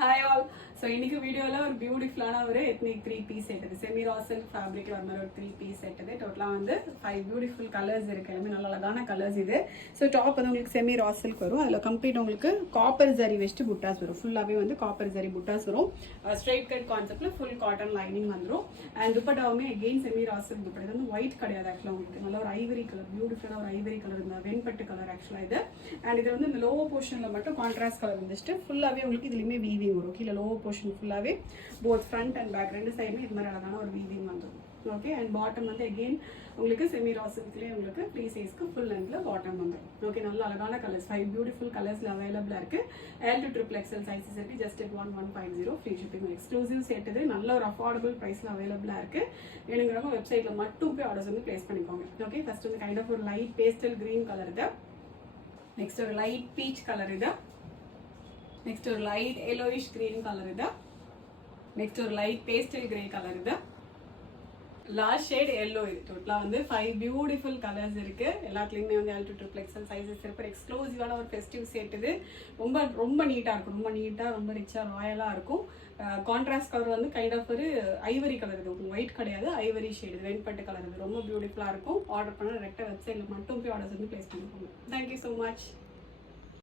Hi all. So இன்னைக்கு வீடியோவில் ஒரு பியூட்டிஃபுல்லான ஒரு எத்னிக் 3 பீஸ் செட் இது செமி ரா சில்க் ஃபேப்ரிக்ல வர மாதிரி ஒரு 3 பீஸ் செட் இது. டோட்டலாக வந்து 5 பியூட்டிஃபுல் கலர்ஸ் இருக்கு. எல்லாமே நல்ல அழகான கலர்ஸ் இது. ஸோ டாப் வந்து உங்களுக்கு செமி ரா சில்க் வரும். அதில் கம்ப்ளீட் உங்களுக்கு காப்பர் ஜரி வச்சுட்டு புட்டாஸ் வரும். ஃபுல்லாகவே வந்து காப்பர் ஜரி புட்டாஸ் வரும். ஸ்ட்ரெயிட் கட் கான்செப்ட்ல ஃபுல் காட்டன் லைனிங் வந்துடும். அண்ட் துப்பட்டாவுமே again semi raw silk dupatta. இது வந்து ஒயிட் கிடையாது ஆக்சுவலாக உங்களுக்கு. நல்ல ஒரு ஐவரி கலர், பியூட்டிஃபுல்லாக ஒரு ஐவரி கலர் இருந்தால் வெண்பட்டு கலர் ஆக்சுவலாக இது. அண்ட் இது வந்து இந்த லோவர் போர்ஷனில் மட்டும் கான்ட்ராஸ்ட் கலர் வந்துட்டு ஃபுல்லாகவே உங்களுக்கு இதுலேயுமே வீவிங் வரும். கீழே லோவர் போர்ஷன் ஃபுல்லாகவே போத் ஃப்ரண்ட் அண்ட் பேக் ரெண்டு சைடுமே இது மாதிரி அழகான ஒரு வீவிங் வந்துடும். ஓகே. அண்ட் பாட்டம் வந்து அகெயின் உங்களுக்கு செமி ரா சில்க்லேயே உங்களுக்கு ஃப்ரீ சைஸ்க்கு ஃபுல் லென்த்தில் பாட்டம் வந்துடும். ஓகே. நல்ல அழகான கலர்ஸ் 5 பியூட்டிஃபுல் கலர்ஸில் அவைலபிளாக இருக்குது. L to XXL சைஸஸ் இருக்குது. ஜஸ்ட் 1150 ஃப்ரீ ஷிப்பிங் எக்ஸ்க்ளூசிவ் செட்டுது. நல்ல ஒரு அஃபோர்டபுள் ப்ரைஸில் அவைலபிளாக இருக்குது. வேணுங்கிறவங்க வெப்சைட்டில் மட்டும் போய் ஆர்டர்ஸ் வந்து ப்ளேஸ் பண்ணிக்கோங்க. ஓகே. ஃபர்ஸ்ட் வந்து கைண்ட் ஆஃப் ஒரு லைட் பேஸ்டல் கிரீன் கலர் இது. நெக்ஸ்ட் ஒரு லைட் பீச் கலர் இது. நெக்ஸ்ட் ஒரு லைட் எல்லோயிஷ் கிரீன் கலர் இது. நெக்ஸ்ட் ஒரு லைட் பேஸ்டல் கிரே கலர் இது. லாஸ்ட் ஷேட் எல்லோ இது. டோட்டலாக வந்து 5 பியூட்டிஃபுல் கலர்ஸ் இருக்கு. எல்லாத்துலேயுமே வந்து L to XXL சைஸஸ் இருக்கு. எக்ஸ்க்ளூசிவான ஒரு ஃபெஸ்டிவ் செட் இது. ரொம்ப ரொம்ப நீட்டாக இருக்கும். ரொம்ப நீட்டாக ரொம்ப ரிச்சாக ராயலாக இருக்கும். கான்ட்ராஸ்ட் கலர் வந்து கைண்ட் ஆஃப் ஒரு ஐவரி கலர் இது. ஒயிட் கிடையாது, ஐவரி ஷேட் இது. வெண்பட்டு கலர் இது. ரொம்ப பியூட்டிஃபுல்லாக இருக்கும். ஆர்டர் பண்ண ரெக்டாக வெப்சைட்டில் மட்டும் போய் ஆர்டர்ஸ் வந்து ப்ளேஸ் பண்ணிக்கோங்க. Thank you so much.